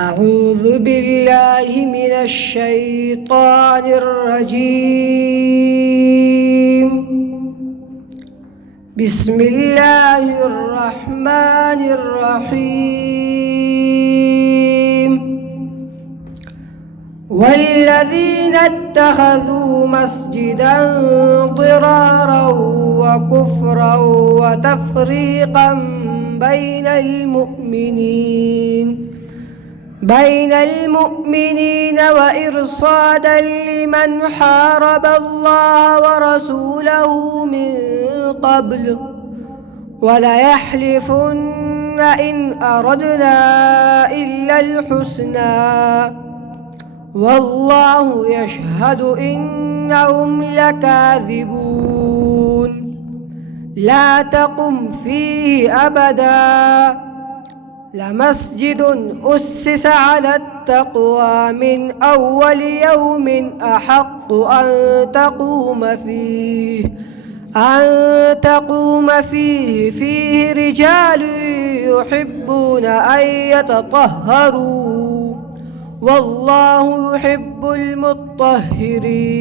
أعوذ بالله من الشيطان الرجيم. بسم الله الرحمن الرحيم. والذين اتخذوا مسجدا ضرارا وكفرا وتفريقا بين المؤمنين وإرصادا لمن حارب الله ورسوله من قبل وليحلفن إن أردنا إلا الحسنى والله يشهد إنهم لكاذبون. لا تقم فيه أبدا لمسجد أسس على التقوى من أول يوم أحق أن تقوم فيه رجال يحبون أن يتطهروا والله يحب المطهرين.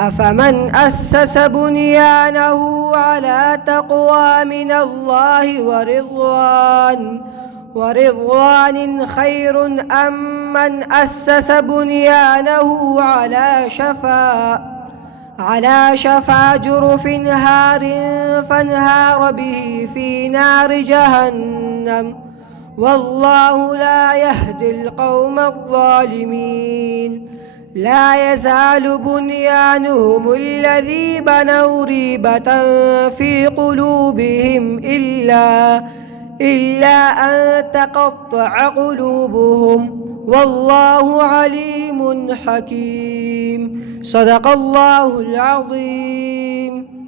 أفمن أسس بنيانه على تقوى من الله ورضوان خير أم من أسس بنيانه على شفا جرف هار فانهار به في نار جهنم والله لا يهدي القوم الظالمين. لا يزال بنيانهم الذي بنوا ريبة في قلوبهم إلا أن تقطع قلوبهم والله عليم حكيم. صدق الله العظيم.